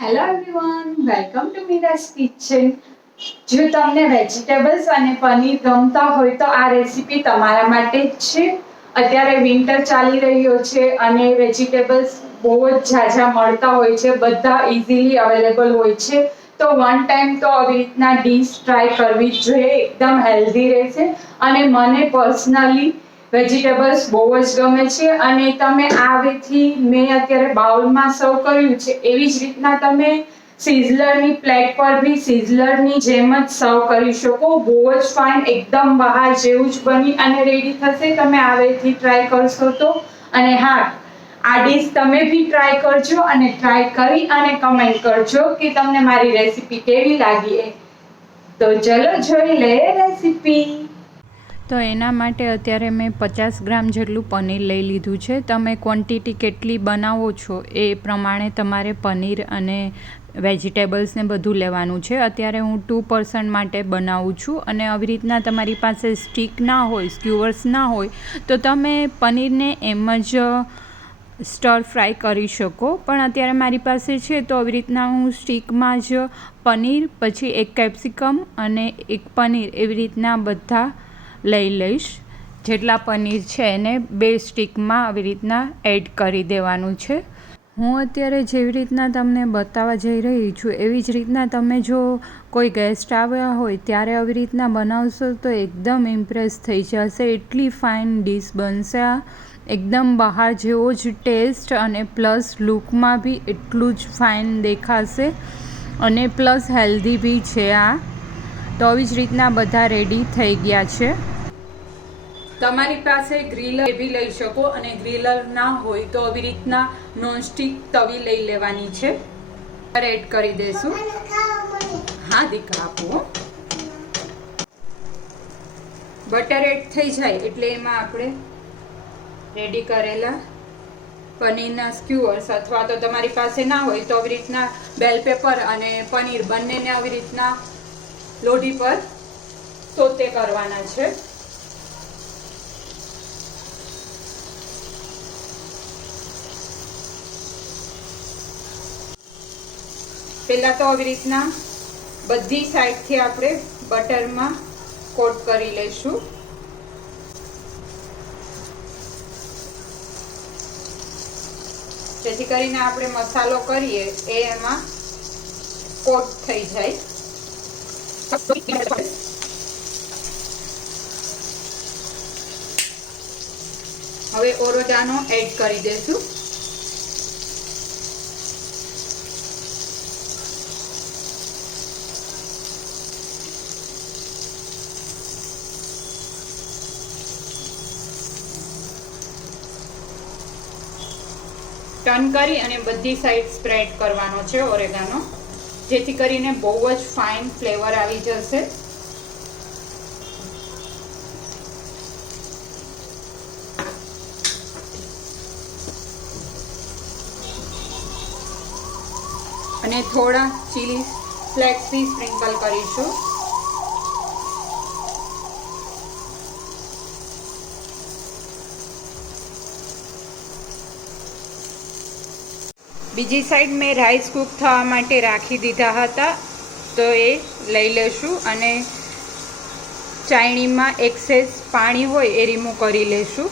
Hello everyone, welcome to Meera's kitchen. જો તમને vegetables અને પનીર ગમતા હોય તો આ રેસીપી તમારા માટે જ છે. અત્યારે વિન્ટર ચાલી રહ્યો છે અને વેજીટેબલ્સ બહુ જ ઝાઝા મળતા હોય છે, બધા ઇઝીલી અવેલેબલ હોય છે. તો વન ટાઈમ તો આવી રીતના ડીશ ટ્રાય કરવી જ જોઈએ, એકદમ હેલ્ધી રહેશે. અને મને પર્સનલી વેજીટેબલ્સ બહુ જ ગમે છે અને તમે આવેથી મેં અત્યારે બાઉલમાં સર્વ કર્યું છે એવી જ રીતના તમે સિઝલરની પ્લેટ પર બી સિઝલરની જેમ જ સર્વ કરી શકો. બહુ જ ફાઇન, એકદમ બહાર જેવું જ બની અને રેડી થશે. તમે આવેથી ટ્રાય કરશો તો. અને હા, આ ડીશ તમે બી ટ્રાય કરજો અને ટ્રાય કરી અને કમેન્ટ કરજો કે તમને મારી રેસીપી કેવી લાગી. તો ચલો જોઈ લે રેસીપી. તો એના માટે અત્યારે મેં 50 ગ્રામ જેટલું પનીર લઈ લીધું છે. તમે ક્વોન્ટિટી કેટલી બનાવો છો એ પ્રમાણે તમારે પનીર અને વેજીટેબલ્સને બધું લેવાનું છે. અત્યારે હું 2 પર્સન માટે બનાવું છું અને આવી રીતના તમારી પાસે સ્ટીક ના હોય, સ્ક્યુઅર્સ ના હોય તો તમે પનીરને એમ જ સ્ટર ફ્રાય કરી શકો. પણ અત્યારે મારી પાસે છે તો આવી રીતના હું સ્ટીકમાં જ પનીર, પછી એક કેપ્સિકમ અને એક પનીર એવી રીતના બધા લઈ લઈશ. જેટલા પનીર છે એને 2 સ્ટીકમાં આવી રીતના એડ કરી દેવાનું છે. હું અત્યારે જેવી રીતના તમને બતાવવા જઈ રહી છું એવી જ રીતના તમે જો કોઈ ગેસ્ટ આવ્યા હોય ત્યારે આવી રીતના બનાવશો તો એકદમ ઇમ્પ્રેસ થઈ જશે. એટલી ફાઇન ડીશ બનશે આ, એકદમ બહાર જેવો જ ટેસ્ટ અને પ્લસ લુકમાં બી એટલું જ ફાઇન દેખાશે અને પ્લસ હેલ્ધી બી છે આ. તો આવી જ રીતના બધા રેડી થઈ ગયા છે. તમારી પાસે ગ્રીલર બી લઈ શકો અને ગ્રીલર ના હોય તો આવી રીતના નોનસ્ટિક તવી લઈ લેવાની છે. એડ કરી દઈશું. હા દીકરા, આપો. બટર એડ થઈ જાય એટલે એમાં આપણે રેડી કરેલા પનીરના સ્ક્યુઅર્સ અથવા તો તમારી પાસે ના હોય તો આવી રીતના બેલ પેપર અને પનીર બંનેને આવી રીતના લોઢી પર સોતે કરવાના છે. પહેલા તો આવી રીતના બધી સાઈડથી આપણે બટરમાં કોટ કરી લઈશું. જેથી કરીને આપણે મસાલો કરીએ એ એમાં કોટ થઈ જાય. હવે ઓરેગાનો એડ કરી દઈશું. ટર્ન કરી અને બધી સાઈડ સ્પ્રેડ કરવાનો છે ઓરેગાનો, જેથી કરીને બહુ જ ફાઇન ફ્લેવર આવી જશે. અને થોડા ચીલી ફ્લેક્સ બી સ્પ્રિંકલ કરીશું. બીજી સાઈડ મેં રાઈસ કૂક થવા માટે રાખી દીધા હતા તો એ લઈ લેશું અને ચાયણીમાં એક્સેસ પાણી હોય એ રિમૂવ કરી લેશું.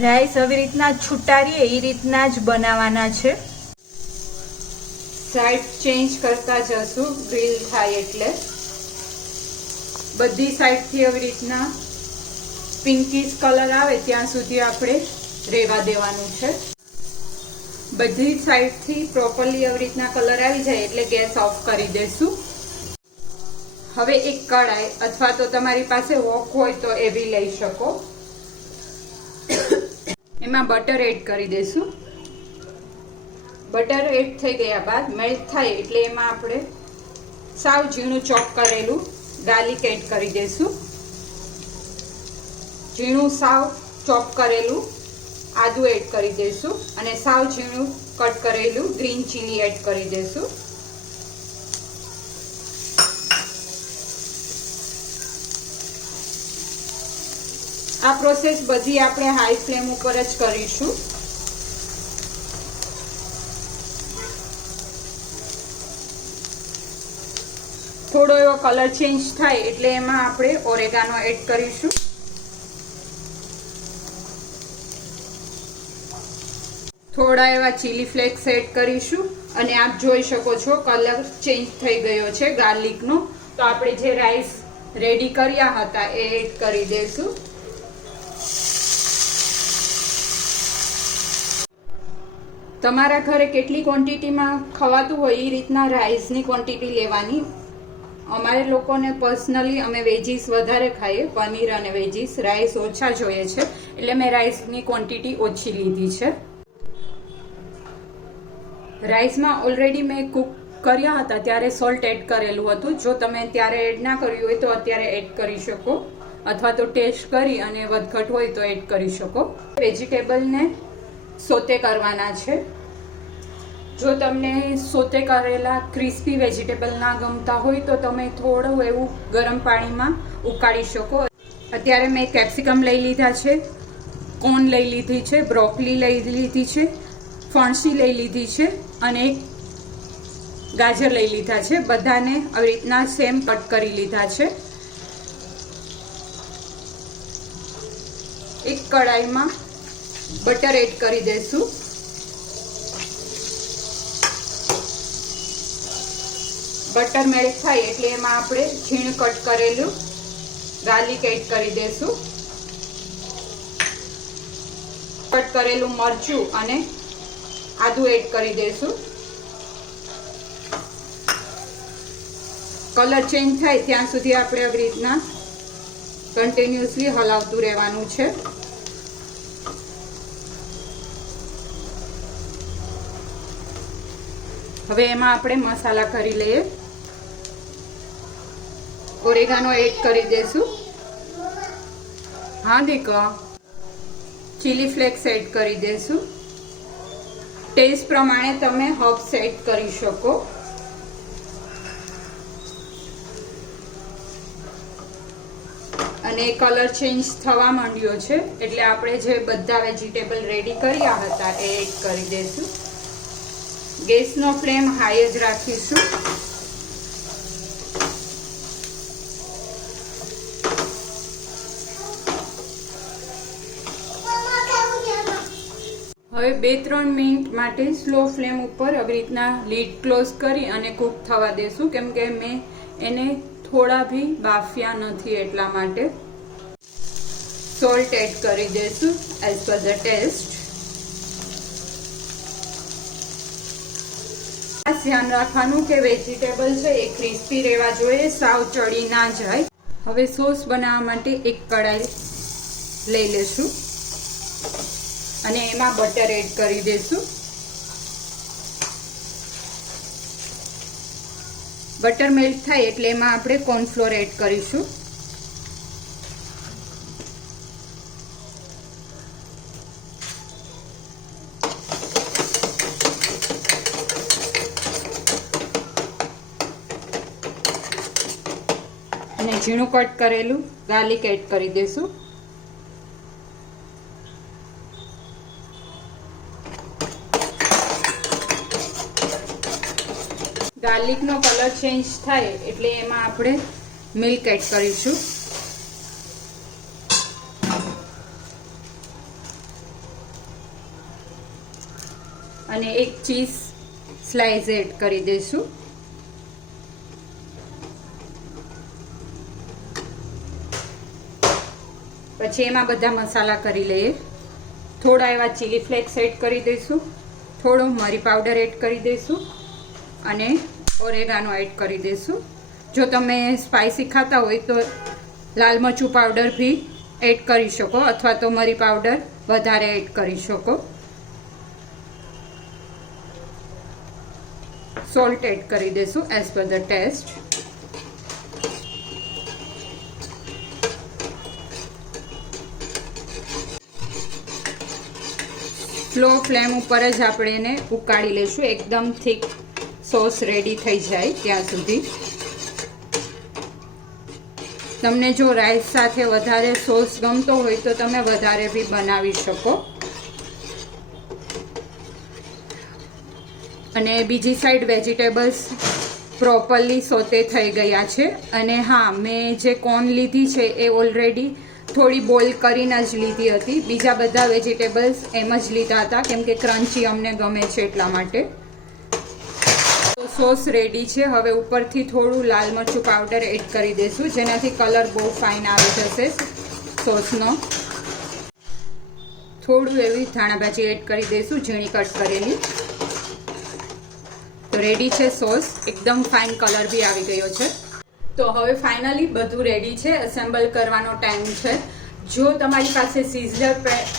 રાઈસ આવી રીતના છૂટા રહીએ એ રીતના જ બનાવવાના છે. સાઈડ ચેન્જ કરતા જશું ગ્રીલ થાય એટલે. બધી સાઈડથી આવી રીતના પિંકીશ કલર આવે ત્યાં સુધી આપણે રહેવા દેવાનું છે. બધી સાઈડથી પ્રોપરલી આવી રીતના કલર આવી જાય એટલે ગેસ ઓફ કરી દેશું. હવે એક કઢાઈ અથવા તો તમારી પાસે વોક હોય તો એ બી લઈ શકો. એમાં બટર એડ કરી દેશું. બટર એડ થઈ ગયા બાદ મેલ્ટ થાય એટલે એમાં આપણે સાવ ઝીણું ચોપ કરેલું ગાર્લિક એડ કરી દેશું. ઝીણું સાવ ચોપ કરેલું આદુ એડ કરી દઈશું અને સાવ ઝીણું કટ કરેલું ગ્રીન ચીલી એડ કરી દઈશું. આ પ્રોસેસ બધી આપણે હાઈ ફ્લેમ ઉપર જ કરીશું. થોડો એવો કલર ચેન્જ થાય એટલે એમાં આપણે ઓરેગાનો એડ કરીશું. થોડા એવા ચીલી ફ્લેક્સ એડ કરીશું અને આપ જોઈ શકો છો કલર ચેન્જ થઈ ગયો છે ગાર્લિકનો. તો આપણે જે રાઈસ રેડી કર્યા હતા એ એડ કરી દઈશું. તમારા ઘરે કેટલી ક્વોન્ટિટીમાં ખવાતું હોય એ રીતના રાઈસની ક્વોન્ટિટી લેવાની. અમારે લોકોને પર્સનલી અમે વેજીસ વધારે ખાઈએ, પનીર અને વેજીસ. રાઈસ ઓછા જોઈએ છે એટલે મેં રાઈસની ક્વોન્ટિટી ઓછી લીધી છે. રાઈસમાં ઓલરેડી મેં કુક કર્યા હતા ત્યારે સોલ્ટ એડ કરેલું હતું. જો તમે ત્યારે એડ ના કર્યું હોય તો અત્યારે એડ કરી શકો, અથવા તો ટેસ્ટ કરી અને વધઘટ હોય તો એડ કરી શકો. વેજીટેબલને સોતે કરવાના છે. જો તમને સોતે કરેલા ક્રિસ્પી વેજીટેબલ ના ગમતા હોય તો તમે થોડું એવું ગરમ પાણીમાં ઉકાળી શકો. અત્યારે મેં કેપ્સિકમ લઈ લીધા છે, કોર્ન લઈ લીધી છે, બ્રોકલી લઈ લીધી છે, ફણસી લઈ લીધી છે અને એક ગાજર લઈ લીધા છે. બધાને આવી રીતના સેમ કટ કરી લીધા છે. એક કડાઈમાં બટર એડ કરી દઈશું. બટર મેલ્ટ થાય એટલે એમાં આપણે ઝીણ કટ કરેલું ગાર્લિક એડ કરી દઈશું. કટ કરેલું મરચું અને આદુ એડ કરી દઈશું. કલર ચેન્જ થાય ત્યાં સુધી આપણે આવી રીતના કન્ટિન્યુઅસલી હલાવતું રહેવાનું છે. હવે એમાં આપણે મસાલા કરી લઈએ. ઓરેગાનો એડ કરી દઈશું. હા દીકા. ચીલી ફ્લેક્સ એડ કરી દઈશું. ટેસ્ટ પ્રમાણે તમે હર્બ્સ એડ કરી શકો. અને કલર ચેન્જ થવા માંડ્યો છે એટલે આપણે જે બધા વેજીટેબલ રેડી કર્યા હતા એ એડ કરી દઈશું. ગેસનો ફ્લેમ હાઈ જ રાખીશું. હવે 2-3 મિનિટ માટે સ્લો ફ્લેમ ઉપર આવી રીતના લીડ ક્લોઝ કરી અને કૂક થવા દેશું, કેમ કે મેં એને થોડા ભી બાફ્યા નથી એટલા માટે. સોલ્ટ એડ કરી દઈશું એઝ પર ધ ટેસ્ટ. ધ્યાન રાખવાનું કે વેજીટેબલ છે એ ક્રિસ્પી રહેવા જોઈએ, સાવ ચડી ના જાય. હવે સોસ બનાવવા માટે એક કડાઈ લઈ લેશું અને એમાં બટર એડ કરી દઈશું. બટર મેલ્ટ થાય એટલે એમાં આપણે કોર્નફ્લોર એડ કરીશું. અને ઝીણું કટ કરેલું ગાર્લિક એડ કરી દઈશું. ગાર્લિકનો કલર ચેન્જ થાય એટલે એમાં આપણે મિલ્ક એડ કરીશું. અને એક ચીઝ સ્લાઇસ એડ કરી દઈશું. પછી એમાં બધા મસાલા કરી લઈએ. થોડા એવા ચીલી ફ્લેક્સ એડ કરી દઈશું, થોડો મરી પાવડર એડ કરી દઈશું અને ઓરેગાનો એડ કરી દઈશું. જો તમે સ્પાઇસી ખાતા હોય તો લાલ મરચું પાવડર ભી એડ કરી શકો અથવા તો મરી પાવડર વધારે એડ કરી શકો. સોલ્ટ એડ કરી દઈશું as per the test. Slow flame ઉપર જ આપણે એને ઉકાળી લઈશું એકદમ થીક સોસ રેડી થઈ જાય ત્યાં સુધી. તમને જો રાઈસ સાથે વધારે સોસ ગમતો હોય તો તમે વધારે બી બનાવી શકો. અને બીજી સાઈડ વેજીટેબલ્સ પ્રોપરલી સોતે થઈ ગયા છે. અને હા, મેં જે કોર્ન લીધી છે એ ઓલરેડી થોડી બોઇલ કરીને જ લીધી હતી. બીજા બધા વેજીટેબલ્સ એમ જ લીધા હતા કેમ કે ક્રન્ચી અમને ગમે છે એટલા માટે. તો સોસ રેડી છે. હવે ઉપરથી થોડું લાલ મરચું પાવડર એડ કરી દઈશું જેનાથી કલર બહુ ફાઇન આવી જશે સોસનો. થોડું એવી ધાણા ભાજી એડ કરી દઈશું ઝીણી કટ કરેલી. તો રેડી છે સોસ. એકદમ ફાઇન કલર બી આવી ગયો છે. તો હવે ફાઇનલી બધું રેડી છે. એસેમ્બલ કરવાનો ટાઈમ છે. જો તમારી પાસે સિઝલર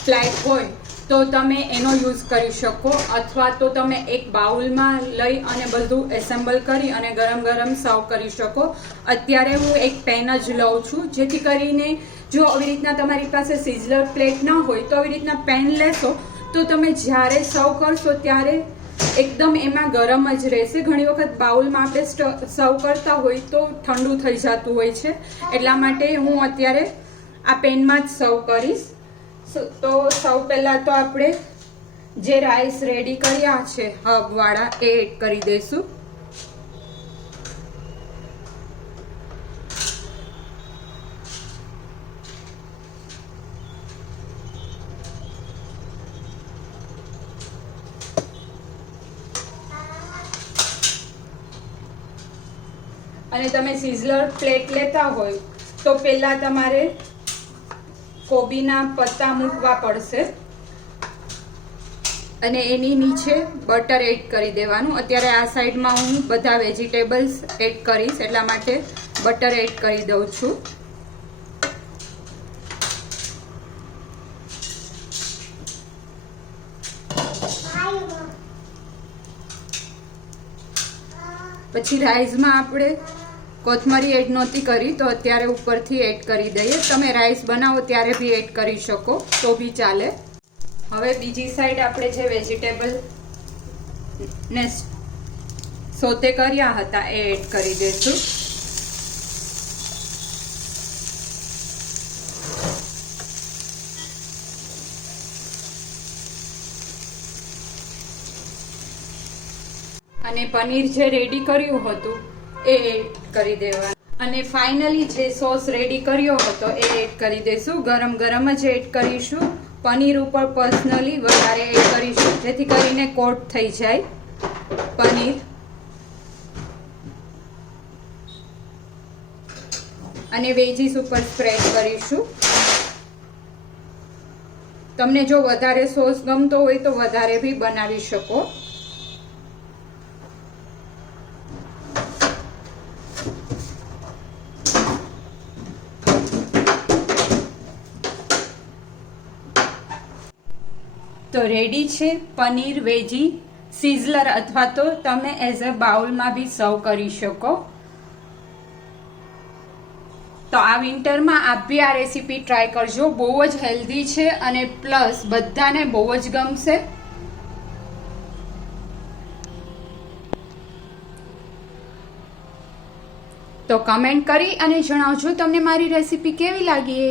પ્લેટ હોય તો તમે એનો યુઝ કરી શકો, અથવા તો તમે એક બાઉલમાં લઈ અને બધું એસેમ્બલ કરી અને ગરમ ગરમ સર્વ કરી શકો. અત્યારે હું એક પેન જ લઉં છું જેથી કરીને જો આવી રીતના તમારી પાસે સિઝલર પ્લેટ ના હોય તો આવી રીતના પેન લેશો તો તમે જ્યારે સર્વ કરશો ત્યારે એકદમ એમાં ગરમ જ રહેશે. ઘણી વખત બાઉલમાં આપણે સર્વ કરતા હોય તો ઠંડુ થઈ જતું હોય છે. એટલા માટે હું અત્યારે આ પેનમાં જ સર્વ કરીશ. તો સૌ પહેલાં તો આપણે જે રાઈસ રેડી કર્યા છે હબવાળા એ એડ કરી દઈશું. અને તમે સિઝલર પ્લેટ લેતા હોય તો પહેલાં તમારે કોબીના પત્તા મૂકવા પડશે અને એની નીચે બટર એડ કરી દેવાનું. અત્યારે આ સાઈડમાં હું બધા વેજીટેબલ્સ એડ કરીશ એટલા માટે બટર એડ કરી દઉં છું. પછી રાઈસમાં આપણે કોથમરી એડ નહોતી કરી તો અત્યારે ઉપરથી એડ કરી દઈએ. તમે રાઈસ બનાવો ત્યારે બી એડ કરી શકો તો બી ચાલે. હવે બીજી સાઈડ આપણે જે વેજીટેબલ ને સોતે કર્યા હતા એ એડ કરી દઈશું. અને પનીર જે રેડી કર્યું હતું એ એડ કરી દેવાનું. અને ફાઇનલી જે સોસ રેડી કર્યો હતો એ એડ કરી દઈશું. ગરમ ગરમ જ એડ કરીશું. પનીર ઉપર પર્સનલી વધારે એડ કરીશું જેથી કરીને કોટ થઈ જાય પનીર. અને વેજીસ ઉપર સ્પ્રેડ કરીશું. તમને જો વધારે સોસ ગમતો હોય તો વધારે બી બનાવી શકો. તો રેડી છે પનીર વેજી સિઝલર, અથવા તો તમે એઝ અ બાઉલમાં બી સર્વ કરી શકો. તો આ વિન્ટરમાં આપ બી આ રેસીપી ટ્રાય કરજો. બહુ જ હેલ્ધી છે અને પ્લસ બધાને બહુ જ ગમશે. તો કમેન્ટ કરી અને જણાવજો તમને મારી રેસીપી કેવી લાગી.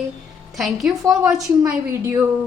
Thank you for watching my video.